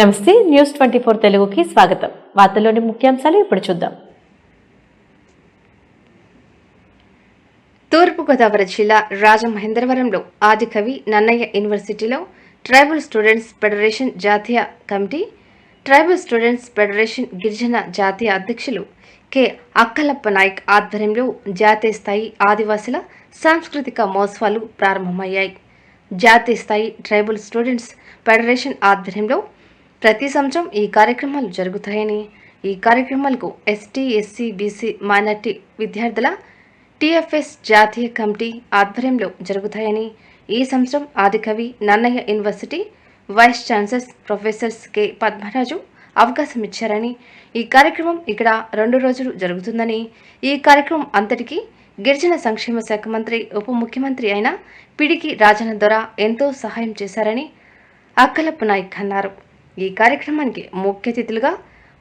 నమస్తే న్యూస్ 24 తెలుగుకి స్వాగతం. వార్తల్లోని ముఖ్యాంశాలు ఇప్పుడు చూద్దాం. తూర్పుగోదావరి జిల్లా రాజమహేంద్రవరంలో ఆదికవి నన్నయ్య యూనివర్సిటీలో ట్రైబల్ స్టూడెంట్స్ ఫెడరేషన్ జాతీయ కమిటీ, ట్రైబల్ స్టూడెంట్స్ ఫెడరేషన్ గిరిజన జాతీయ అధ్యక్షులు కె అక్కలప్ప నాయక్ ఆధ్వర్యంలో జాతీయ స్థాయి ఆదివాసుల సాంస్కృతిక మహోత్సవాలు ప్రారంభమయ్యాయి. జాతీయ స్థాయి ట్రైబల్ స్టూడెంట్స్ ఫెడరేషన్ ఆధ్వర్యంలో ప్రతి సంవత్సరం ఈ కార్యక్రమాలు జరుగుతాయని, ఈ కార్యక్రమాలకు ఎస్టీ, ఎస్సీ, బీసీ, మైనార్టీ విద్యార్థుల టీఎఫ్ఎస్ జాతీయ కమిటీ ఆధ్వర్యంలో జరుగుతాయని, ఈ సంవత్సరం Adikavi Nannaya university vice chancellor professors K Padmaraju అవకాశం ఇచ్చారని, ఈ కార్యక్రమం ఇక్కడ 2 రోజులు జరుగుతుందని, ఈ కార్యక్రమం అంతటికీ గిరిజన సంక్షేమ శాఖ మంత్రి, ఉప ముఖ్యమంత్రి అయిన పిడికి రాజన్న ద్వారా ఎంతో సహాయం చేశారని అక్కలప్ప నాయక్ అన్నారు. ఈ కార్యక్రమానికి ముఖ్య అతిథులుగా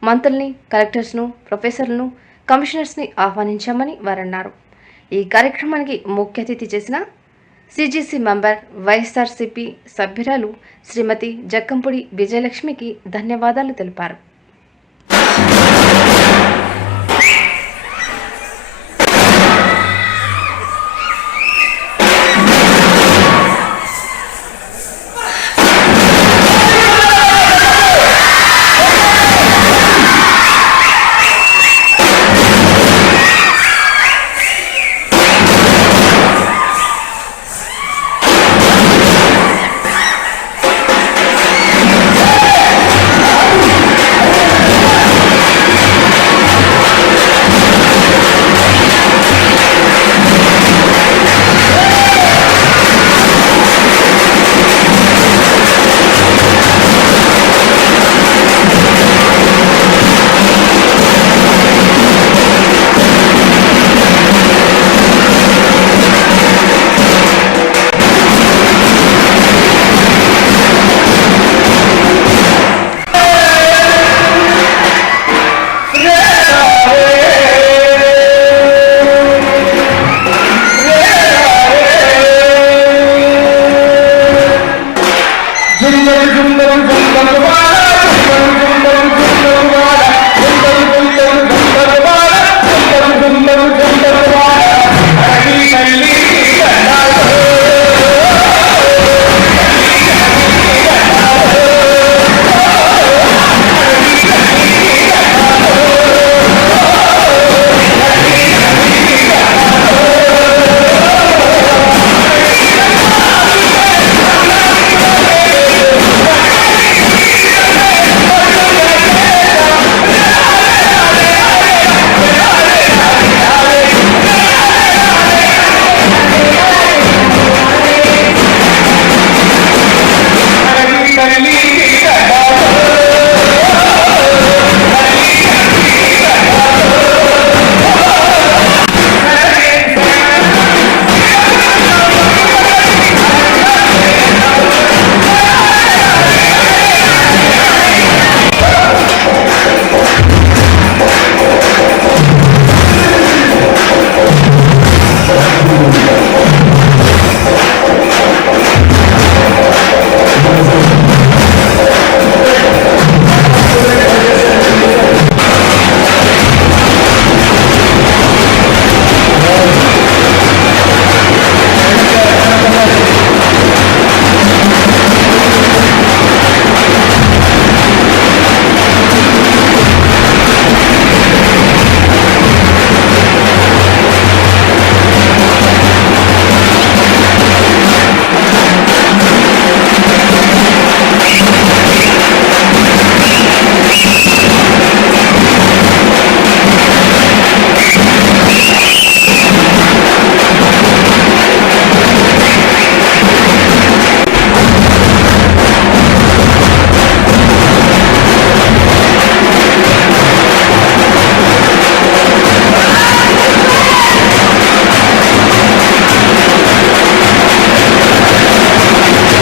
మంత్రుల్ని, కలెక్టర్స్ను, ప్రొఫెసర్లను, కమిషనర్స్ని ఆహ్వానించామని వారన్నారు. ఈ కార్యక్రమానికి ముఖ్య అతిథి చేసిన సిజిసి మెంబర్, వైఎస్ఆర్సీపీ సభ్యురాలు శ్రీమతి జక్కంపూడి విజయలక్ష్మికి ధన్యవాదాలు తెలిపారు.